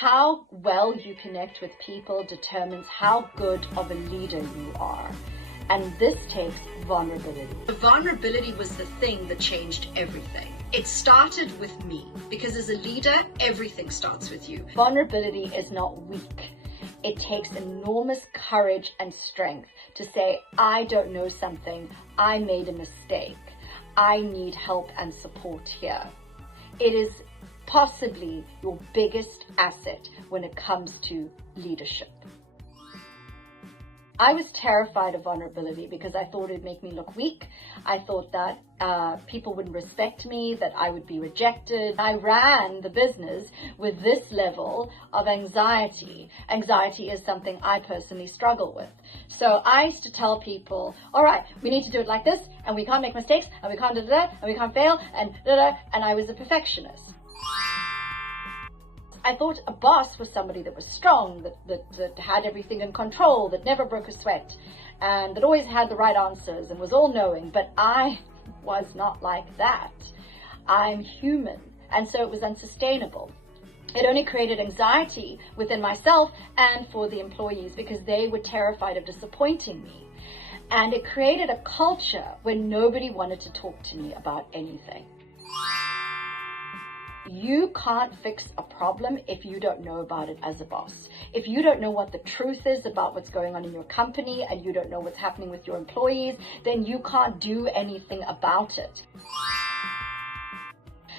How well you connect with people determines how good of a leader you are. And this takes vulnerability. The vulnerability was the thing that changed everything. It started with me, because as a leader, everything starts with you. Vulnerability is not weak. It takes enormous courage and strength to say, I don't know something, I made a mistake, I need help and support here. It is possibly your biggest asset when it comes to leadership. I was terrified of vulnerability because I thought it'd make me look weak. I thought that people wouldn't respect me, that I would be rejected. I ran the business with this level of anxiety. Anxiety is something I personally struggle with. So I used to tell people, all right, we need to do it like this, and we can't make mistakes, and we can't do that, and we can't fail, and and I was a perfectionist. I thought a boss was somebody that was strong, that had everything in control, that never broke a sweat, and that always had the right answers and was all-knowing. But I was not like that. I'm human, and so it was unsustainable. It only created anxiety within myself and for the employees because they were terrified of disappointing me. And it created a culture where nobody wanted to talk to me about anything. You can't fix a problem if you don't know about it as a boss. If you don't know what the truth is about what's going on in your company and you don't know what's happening with your employees, then you can't do anything about it.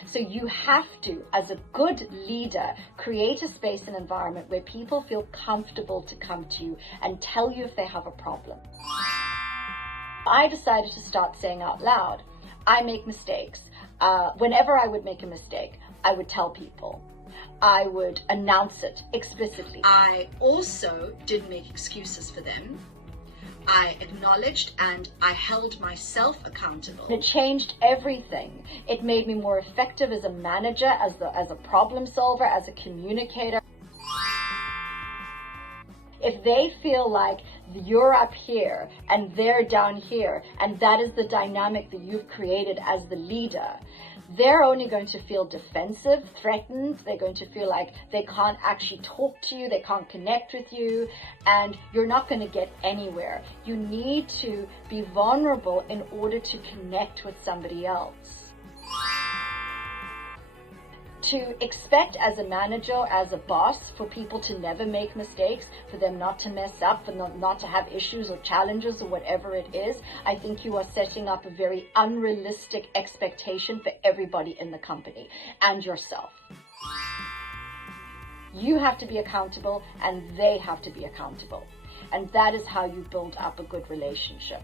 So you have to, as a good leader, create a space and environment where people feel comfortable to come to you and tell you if they have a problem. I decided to start saying out loud, I make mistakes. Whenever I would make a mistake, I would tell people. I would announce it explicitly. I also didn't make excuses for them. I acknowledged and I held myself accountable. It changed everything. It made me more effective as a manager, as a problem solver, as a communicator. If they feel like you're up here and they're down here, and that is the dynamic that you've created as the leader, they're only going to feel defensive, threatened. They're going to feel like they can't actually talk to you, they can't connect with you, and you're not going to get anywhere. You need to be vulnerable in order to connect with somebody else. To expect as a manager, as a boss, for people to never make mistakes, for them not to mess up, for not to have issues or challenges or whatever it is, I think you are setting up a very unrealistic expectation for everybody in the company and yourself. You have to be accountable and they have to be accountable. And that is how you build up a good relationship.